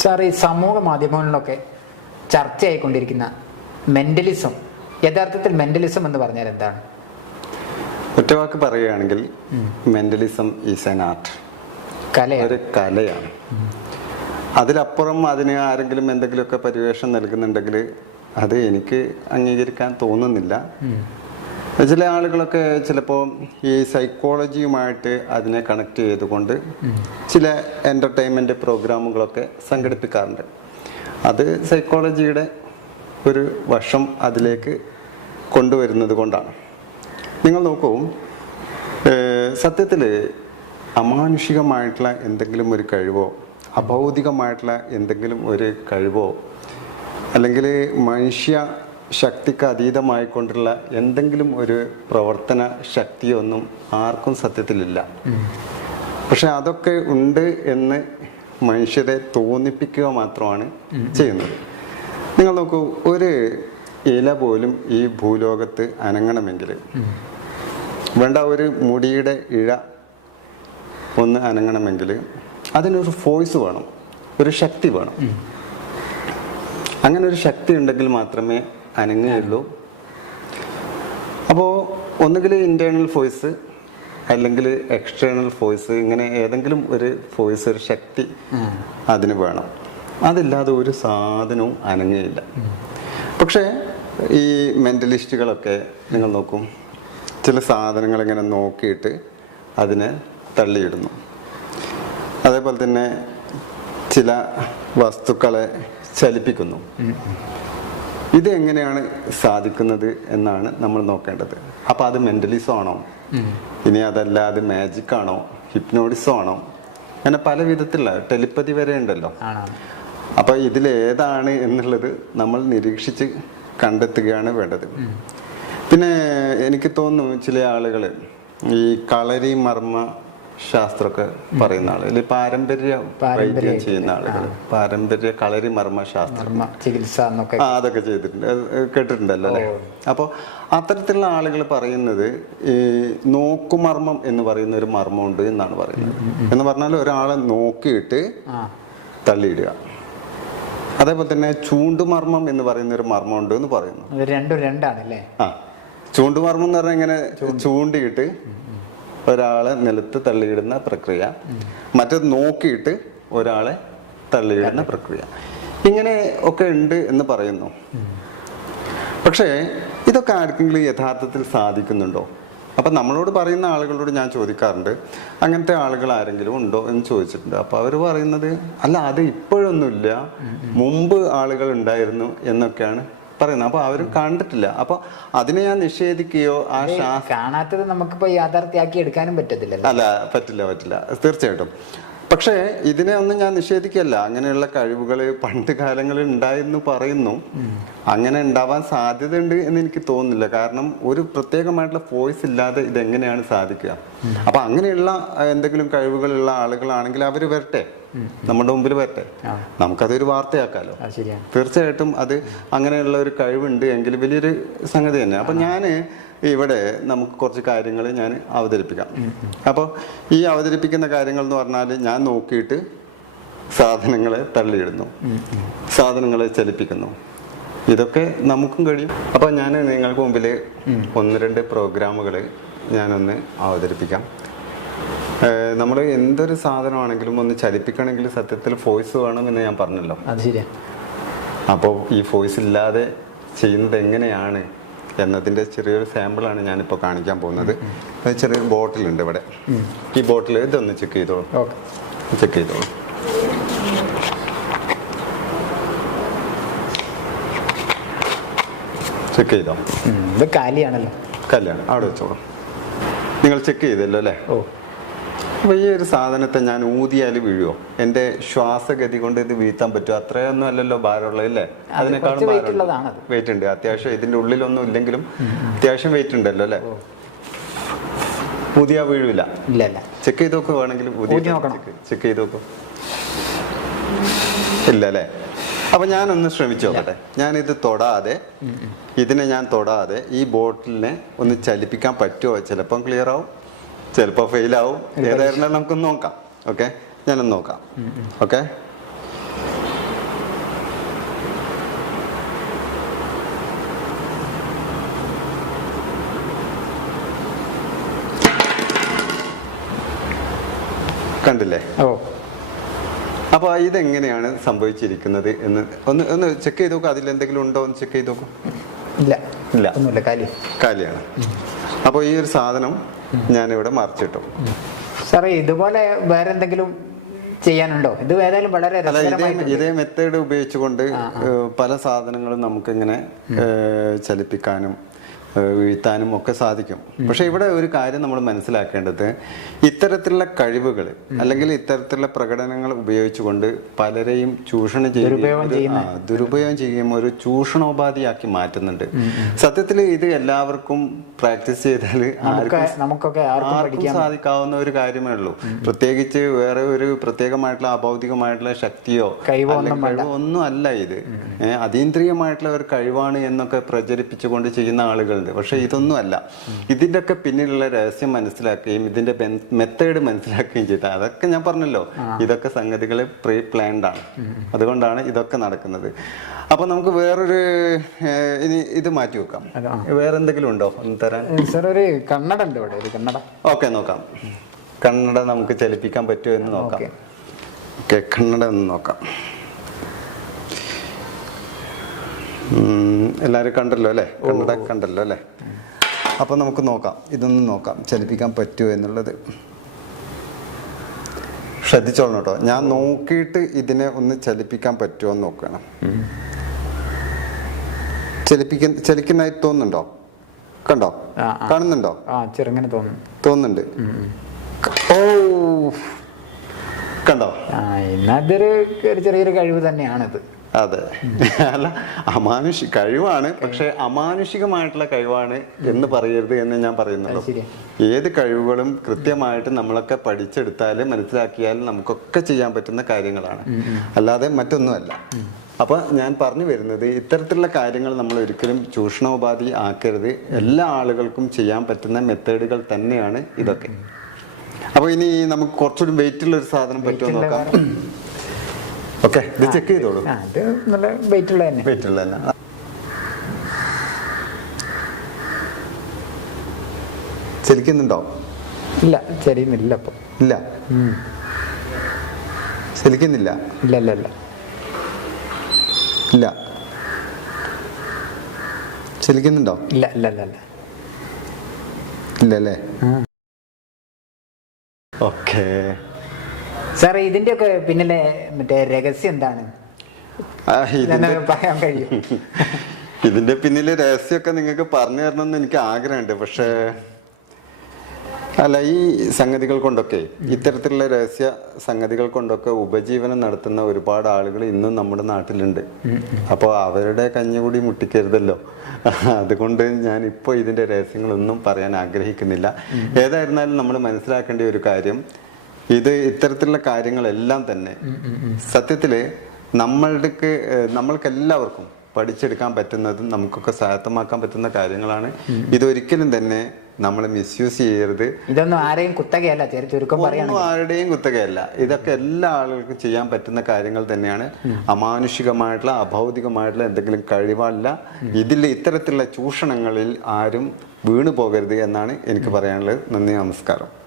Sir ഈ സമൂഹ മാധ്യമങ്ങളിലൊക്കെ ചർച്ചയായിക്കൊണ്ടിരിക്കുന്ന mentalism യഥാർത്ഥത്തിൽ മെന്റലിസം എന്ന് പറഞ്ഞാൽ എന്താണ്? ഒറ്റവാക്ക് പറയുകയാണെങ്കിൽ മെന്റലിസം ഈസ് എൻ ആർട്ട്. കല ഒരു കലയാണ്. അതിലപ്പുറം അതിന് ആരെങ്കിലും എന്തെങ്കിലുമൊക്കെ പരിവേഷം നൽകുന്നുണ്ടെങ്കിൽ അത് എനിക്ക് അംഗീകരിക്കാൻ തോന്നുന്നില്ല. ചില ആളുകളൊക്കെ ചിലപ്പോൾ ഈ സൈക്കോളജിയുമായിട്ട് അതിനെ കണക്ട് ചെയ്തുകൊണ്ട് ചില എന്റർടൈൻമെന്റ് പ്രോഗ്രാമുകളൊക്കെ സംഘടിപ്പിക്കാറുണ്ട്. അത് സൈക്കോളജിയുടെ ഒരു വശം അതിലേക്ക് കൊണ്ടുവരുന്നത് കൊണ്ടാണ്. നിങ്ങൾ നോക്കൂ സത്യത്തിൽ അമാനുഷികമായിട്ടുള്ള എന്തെങ്കിലും ഒരു കഴിവോ അഭൗതികമായിട്ടുള്ള എന്തെങ്കിലും ഒരു കഴിവോ അല്ലെങ്കിൽ മനുഷ്യ ശക്തിക്ക് അതീതമായിക്കൊണ്ടുള്ള എന്തെങ്കിലും ഒരു പ്രവർത്തന ശക്തിയൊന്നും ആർക്കും സത്യത്തിലില്ല. പക്ഷെ അതൊക്കെ ഉണ്ട് എന്ന് മനുഷ്യരെ തോന്നിപ്പിക്കുക മാത്രമാണ് ചെയ്യുന്നത്. നിങ്ങൾ നോക്കൂ ഒരു ഇല പോലും ഈ ഭൂലോകത്ത് അനങ്ങണമെങ്കിൽ വേണ്ട ഒരു മുടിയുടെ ഇഴ ഒന്ന് അനങ്ങണമെങ്കിൽ അതിനൊരു ഫോഴ്സ് വേണം ഒരു ശക്തി വേണം. അങ്ങനെ ഒരു ശക്തി ഉണ്ടെങ്കിൽ മാത്രമേ അനങ്ങുകയുള്ളൂ. അപ്പോൾ ഒന്നുകിൽ ഇന്റേർണൽ ഫോഴ്സ് അല്ലെങ്കിൽ എക്സ്റ്റേണൽ ഫോഴ്സ് ഇങ്ങനെ ഏതെങ്കിലും ഒരു ഫോഴ്സ് ഒരു ശക്തി അതിന് വേണം. അതില്ലാതെ ഒരു സാധനവും അനങ്ങുകയില്ല. പക്ഷേ ഈ മെന്റലിസ്റ്റുകളൊക്കെ നിങ്ങൾ നോക്കും. ചില സാധനങ്ങൾ ഇങ്ങനെ നോക്കിയിട്ട് അതിനെ തള്ളിയിടുന്നു. അതേപോലെ തന്നെ ചില വസ്തുക്കളെ ചലിപ്പിക്കുന്നു. ഇത് എങ്ങനെയാണ് സാധിക്കുന്നത് എന്നാണ് നമ്മൾ നോക്കേണ്ടത്. അപ്പോൾ അത് മെന്റലിസം ആണോ? ഇനി അതല്ല അത് മാജിക് ആണോ? ഹിപ്നോഡിസം ആണോ? അങ്ങനെ പല വിധത്തിലുള്ള ടെലിപ്പതി വരെ ഉണ്ടല്ലോ. അപ്പോൾ ഇതിൽ ഏതാണ് എന്നുള്ളത് നമ്മൾ നിരീക്ഷിച്ച് കണ്ടെത്തുകയാണ് വേണ്ടത്. പിന്നെ എനിക്ക് തോന്നുന്നു ചില ആളുകൾ ഈ കളരി മർമ്മ ശാസ്ത്രമൊക്കെ പറയുന്ന ആളുകൾ. പാരമ്പര്യ വൈദ്യം ചെയ്യുന്ന ആളുകൾ. പാരമ്പര്യ കളരി മർമ്മ ശാസ്ത്രം. ചികിത്സ അതൊക്കെ ചെയ്തിട്ടുണ്ട്. കേട്ടിട്ടുണ്ടല്ലോ അല്ലേ? അപ്പോൾ അത്തരത്തിലുള്ള ആളുകൾ പറയുന്നത് ഈ നോക്കുമർമ്മം എന്ന് പറയുന്ന ഒരു മർമ്മമുണ്ട് എന്നാണ് പറയുന്നത്. എന്ന് പറഞ്ഞാൽ ഒരാളെ നോക്കിയിട്ട് തള്ളിയിടുക. അതേപോലെ തന്നെ ചൂണ്ടുമർമ്മം എന്ന് പറയുന്ന ഒരു മർമ്മമുണ്ട് എന്ന് പറയുന്നു. രണ്ടും രണ്ടാണല്ലേ ആ. ചൂണ്ടുമർമ്മം എന്ന് പറഞ്ഞാൽ ഇങ്ങനെ ചൂണ്ടിയിട്ട് ഒരാളെ നിലത്ത് തള്ളിയിടുന്ന പ്രക്രിയ മറ്റത് നോക്കിയിട്ട് ഒരാളെ തള്ളിയിടുന്ന പ്രക്രിയ. ഇങ്ങനെ ഒക്കെ ഉണ്ട് എന്ന് പറയുന്നു. പക്ഷേ ഇതൊക്കെ ആർക്കെങ്കിലും യഥാർത്ഥത്തിൽ സാധിക്കുന്നുണ്ടോ? അപ്പം നമ്മളോട് പറയുന്ന ആളുകളോട് ഞാൻ ചോദിക്കാറുണ്ട് അങ്ങനത്തെ ആളുകൾ ആരെങ്കിലും ഉണ്ടോ? എന്ന് ചോദിച്ചിട്ടുണ്ട്. അപ്പം അവർ പറയുന്നത് അല്ല അത് ഇപ്പോഴൊന്നുമില്ല. മുമ്പ് ആളുകൾ ഉണ്ടായിരുന്നു എന്നൊക്കെയാണ് പറയുന്നത്. അപ്പോൾ അവർ കണ്ടിട്ടില്ല. അപ്പോൾ അതിനെ ഞാൻ നിഷേധിക്കുകയോ ആ കാണാത്തത് നമുക്കിപ്പോ യാഥാർത്ഥ്യമാക്കി എടുക്കാനും പറ്റത്തില്ല അല്ല പറ്റില്ല പറ്റില്ല. തീർച്ചയായിട്ടും. പക്ഷേ ഇതിനെ ഒന്നും ഞാൻ നിഷേധിക്കല്ല അങ്ങനെയുള്ള കഴിവുകൾ പണ്ട് കാലങ്ങളിൽ ഉണ്ടായിരുന്നു പറയുന്നു. അങ്ങനെ ഉണ്ടാവാൻ സാധ്യതയുണ്ട് എന്ന് എനിക്ക് തോന്നുന്നില്ല. കാരണം ഒരു പ്രത്യേകമായിട്ടുള്ള ഫോഴ്സ് ഇല്ലാതെ ഇതെങ്ങനെയാണ് സാധിക്കുക? അപ്പൊ അങ്ങനെയുള്ള എന്തെങ്കിലും കഴിവുകളുള്ള ആളുകളാണെങ്കിൽ അവർ വരട്ടെ. നമ്മുടെ മുമ്പിൽ വരട്ടെ. നമുക്കതൊരു വാർത്തയാക്കാലോ? തീർച്ചയായിട്ടും അത് അങ്ങനെയുള്ള ഒരു കഴിവുണ്ട് എങ്കിൽ വലിയൊരു സംഗതി തന്നെ. അപ്പം ഞാൻ ഇവിടെ നമുക്ക് കുറച്ച് കാര്യങ്ങൾ ഞാൻ അവതരിപ്പിക്കാം. അപ്പോൾ ഈ അവതരിപ്പിക്കുന്ന കാര്യങ്ങൾ എന്ന് പറഞ്ഞാൽ ഞാൻ നോക്കിയിട്ട് സാധനങ്ങളെ തള്ളിയിടുന്നു. സാധനങ്ങളെ ചലിപ്പിക്കുന്നു. ഇതൊക്കെ നമുക്കും കഴിയും. അപ്പോൾ ഞാൻ നിങ്ങൾക്ക് മുമ്പിൽ ഒന്ന് രണ്ട് പ്രോഗ്രാമുകൾ ഞാനൊന്ന് അവതരിപ്പിക്കാം. നമ്മൾ എന്തൊരു സാധനമാണെങ്കിലും ഒന്ന് ചലിപ്പിക്കണമെങ്കിൽ സത്യത്തിൽ ഫോയ്സ് വേണം എന്ന് ഞാൻ പറഞ്ഞല്ലോ. അത് ശരിയാ. അപ്പോൾ ഈ ഫോയ്സ് ഇല്ലാതെ ചെയ്യുന്നത് എങ്ങനെയാണ് എന്നതിന്റെ ചെറിയൊരു സാമ്പിളാണ് ഞാനിപ്പോൾ കാണിക്കാൻ പോകുന്നത്. ചെറിയൊരു ബോട്ടിലുണ്ട് ഇവിടെ. ഈ ബോട്ടിൽ ഇതൊന്ന് ചെക്ക് ചെയ്തോളൂ. ചെക്ക് ചെയ്തോളൂ. ചെക്ക് ചെയ്തോ? ഇത് കാലിയാണല്ലോ. കല്യാണം. അവിടെ വെച്ചോളൂ. നിങ്ങൾ ചെക്ക് ചെയ്തല്ലോ അല്ലേ? ഓ. അപ്പോൾ ഈ ഒരു സാധനത്തെ ഞാൻ ഊതിയാൽ വീഴുമോ എന്റെ ശ്വാസഗതി കൊണ്ട് ഇത് വീഴ്ത്താൻ പറ്റുമോ അത്രയൊന്നും അല്ലല്ലോ ഭാരമുള്ളത് അല്ലേ? അതിനേക്കാളും. വെയിറ്റ് ഉണ്ട്. അത്യാവശ്യം ഇതിന്റെ ഉള്ളിലൊന്നും ഇല്ലെങ്കിലും അത്യാവശ്യം വെയിറ്റ് ഉണ്ടല്ലോ അല്ലേ? ഊതിയാ വീഴില്ല ഇല്ല ഇല്ല. ചെക്ക് ചെയ്ത് നോക്കുക വേണമെങ്കിൽ ചെക്ക് ചെയ്ത് നോക്കും. ഇല്ല അല്ലേ? അപ്പൊ ഞാനൊന്ന് ശ്രമിച്ചു നോക്കട്ടെ. ഞാൻ ഇത് തൊടാതെ ഇതിനെ ഞാൻ തൊടാതെ ഈ ബോട്ടിലിനെ ഒന്ന് ചലിപ്പിക്കാൻ പറ്റുമോ ചിലപ്പം ക്ലിയർ ആവും. ചിലപ്പോ ഫെയിൽ ആവും. ഏതായിരുന്നാലും നമുക്കൊന്ന് നോക്കാം. ഓക്കെ ഞാനൊന്ന് നോക്കാം. ഓക്കെ കണ്ടില്ലേ? ഓ. അപ്പോൾ ഇതെങ്ങനെയാണ് സംഭവിച്ചിരിക്കുന്നത് എന്ന് ഒന്ന് ഒന്ന് ചെക്ക് ചെയ്ത് നോക്കാം. അതിൽ എന്തെങ്കിലും ഉണ്ടോ എന്ന് ചെക്ക് ചെയ്ത് നോക്കാം. ഇല്ല. ഇല്ല. കാലിയാണ്. അപ്പോൾ ഈ ഒരു സാധനം ഞാനിവിടെ മറിച്ചിട്ടു. സാറേ ഇതുപോലെ വേറെ എന്തെങ്കിലും ചെയ്യാനുണ്ടോ? ഇത് ഏതായാലും വളരെ ഇതേ മെത്തേഡ് ഉപയോഗിച്ചുകൊണ്ട് പല സാധനങ്ങളും നമുക്കിങ്ങനെ ചലിപ്പിക്കാനും വീഴ്ത്താനും ഒക്കെ സാധിക്കും. പക്ഷെ ഇവിടെ ഒരു കാര്യം നമ്മൾ മനസ്സിലാക്കേണ്ടത് ഇത്തരത്തിലുള്ള കഴിവുകൾ അല്ലെങ്കിൽ ഇത്തരത്തിലുള്ള പ്രകടനങ്ങൾ ഉപയോഗിച്ചുകൊണ്ട് പലരെയും ചൂഷണം ചെയ്യുന്ന ചെയ്യുകയും ദുരുപയോഗം ചെയ്യുമ്പോൾ ഒരു ചൂഷണോപാധിയാക്കി മാറ്റുന്നുണ്ട്. സത്യത്തിൽ ഇത് എല്ലാവർക്കും പ്രാക്ടീസ് ചെയ്താൽ നമുക്കൊക്കെ ആർക്കും സാധിക്കാവുന്ന ഒരു കാര്യമേ ഉള്ളൂ. പ്രത്യേകിച്ച് വേറെ ഒരു പ്രത്യേകമായിട്ടുള്ള അഭൗതികമായിട്ടുള്ള ശക്തിയോ കഴിവോ ഒന്നും അല്ല ഇത്. അതീന്ദ്രിയമായിട്ടുള്ള ഒരു കഴിവാണ് എന്നൊക്കെ പ്രചരിപ്പിച്ചുകൊണ്ട് ചെയ്യുന്ന ആളുകളുണ്ട് പക്ഷെ ഇതൊന്നും അല്ല ഇതിന്റെ ഒക്കെ പിന്നിലുള്ള രഹസ്യം മനസ്സിലാക്കുകയും ഇതിന്റെ മെത്തേഡ് മനസ്സിലാക്കുകയും ചെയ്താൽ അതൊക്കെ ഞാൻ പറഞ്ഞല്ലോ. ഇതൊക്കെ സംഗതികൾ പ്രീ പ്ലാൻഡ് ആണ്. അതുകൊണ്ടാണ് ഇതൊക്കെ നടക്കുന്നത്. അപ്പൊ നമുക്ക് വേറൊരു ഇനി ഇത് മാറ്റി വെക്കാം. വേറെ എന്തെങ്കിലും ഉണ്ടോ ഒന്ന് തരാൻ? സാർ ഒരു കണ്ണട ഉണ്ട് ഇവിടെ ഒരു കണ്ണട. ഓക്കെ നോക്കാം. കണ്ണട നമുക്ക് ചലിപ്പിക്കാൻ പറ്റുമോ എന്ന് നോക്കാം. ഓക്കെ. ഓക്കെ കണ്ണട ഒന്ന് നോക്കാം. എല്ലാവരും കണ്ടല്ലോ അല്ലേ? കണ്ണട കണ്ടല്ലോ അല്ലേ? അപ്പോൾ നമുക്ക് നോക്കാം. ഇതൊന്ന് നോക്കാം. ചലിപ്പിക്കാൻ പറ്റുമോ എന്നുള്ളത്. ശ്രദ്ധിച്ചോളണം കേട്ടോ. ഞാൻ നോക്കിയിട്ട് ഇതിനെ ഒന്ന് ചലിപ്പിക്കാൻ പറ്റുമോ എന്ന് നോക്കണം. ചലിപ്പിക്കുന്ന ചലിക്കുന്നതായി തോന്നുന്നുണ്ടോ? കണ്ടോ. കാണുന്നുണ്ടോ? ചെറുങ്ങനെ തോന്നുന്നു. തോന്നുന്നുണ്ട്. ഓ. കണ്ടോ? ഇന്നതൊരു ചെറിയൊരു കഴിവ് തന്നെയാണിത്. അതെ. അല്ല അമാനുഷി കഴിവാണ്. പക്ഷെ അമാനുഷികമായിട്ടുള്ള കഴിവാണ് എന്ന് പറയരുത് എന്ന് ഞാൻ പറയുന്നുള്ളൂ. ഏത് കഴിവുകളും കൃത്യമായിട്ട് നമ്മളൊക്കെ പഠിച്ചെടുത്താൽ മനസ്സിലാക്കിയാൽ നമുക്കൊക്കെ ചെയ്യാൻ പറ്റുന്ന കാര്യങ്ങളാണ്. അല്ലാതെ മറ്റൊന്നുമല്ല. അപ്പൊ ഞാൻ പറഞ്ഞു വരുന്നത് ഇത്തരത്തിലുള്ള കാര്യങ്ങൾ നമ്മൾ ഒരിക്കലും ചൂഷണോപാധി ആക്കരുത്. എല്ലാ ആളുകൾക്കും ചെയ്യാൻ പറ്റുന്ന മെത്തേഡുകൾ തന്നെയാണ് ഇതൊക്കെ. അപ്പൊ ഇനി നമുക്ക് കുറച്ചുകൂടി വെയിറ്റുള്ള ഒരു സാധനം പറ്റുമോ നോക്കാം. ഓക്കെ ഇത് ചെക്ക് ചെയ്തോളൂ. അത് നല്ല വെയിറ്റ് ഉള്ള തന്നെ. വെയിറ്റ് ഉള്ള തന്നെ. ചലിക്കുന്നുണ്ടോ? ഇല്ല ചെരിയുന്നില്ല അപ്പൊ ഇല്ല. ചലിക്കുന്നില്ല? ഇല്ല ഇല്ല ഇല്ല. ഇല്ല? ചലിക്കുന്നുണ്ടോ? ഇല്ല ഇല്ല ഇല്ല ഇല്ല. ഇല്ല ഓക്കേ ആ. ഓക്കെ. സാറേ ഇതിന്റെ ഒക്കെ പിന്നിലെ മറ്റേ രഹസ്യം എന്താണ്? പറയാൻ കഴിയും. ഇതിന്റെ പിന്നിലെ രഹസ്യമൊക്കെ നിങ്ങൾക്ക് പറഞ്ഞു തരണമെന്ന് എനിക്ക് ആഗ്രഹമുണ്ട്. പക്ഷേ അല്ല ഈ സംഗതികൾ കൊണ്ടൊക്കെ ഇത്തരത്തിലുള്ള രഹസ്യ സംഗതികൾ കൊണ്ടൊക്കെ ഉപജീവനം നടത്തുന്ന ഒരുപാട് ആളുകൾ ഇന്നും നമ്മുടെ നാട്ടിലുണ്ട്. അപ്പോൾ അവരുടെ കഞ്ഞുകൂടി മുട്ടിക്കരുതല്ലോ. അതുകൊണ്ട് ഞാൻ ഇപ്പോൾ ഇതിന്റെ രഹസ്യങ്ങളൊന്നും പറയാൻ ആഗ്രഹിക്കുന്നില്ല. ഏതായിരുന്നാലും നമ്മൾ മനസ്സിലാക്കേണ്ട ഒരു കാര്യം ഇത് ഇത്തരത്തിലുള്ള കാര്യങ്ങളെല്ലാം തന്നെ സത്യത്തിൽ നമ്മൾക്ക് നമ്മൾക്ക് എല്ലാവർക്കും പഠിച്ചെടുക്കാൻ പറ്റുന്നതും നമുക്കൊക്കെ സ്വായത്തമാക്കാൻ പറ്റുന്ന കാര്യങ്ങളാണ്. ഇതൊരിക്കലും തന്നെ നമ്മൾ മിസ്യൂസ് ചെയ്യരുത്. ഇതൊന്നും ആരെയും കുത്തകയല്ല ചുരുക്കം ഒന്നും ആരുടെയും കുത്തകയല്ല. ഇതൊക്കെ എല്ലാ ആളുകൾക്കും ചെയ്യാൻ പറ്റുന്ന കാര്യങ്ങൾ തന്നെയാണ്. അമാനുഷികമായിട്ടുള്ള അഭൗതികമായിട്ടുള്ള എന്തെങ്കിലും കഴിവല്ല. ഇതിൽ ഇത്തരത്തിലുള്ള ചൂഷണങ്ങളിൽ ആരും വീണു പോകരുത് എന്നാണ് എനിക്ക് പറയാനുള്ളത്. നന്ദി നമസ്കാരം.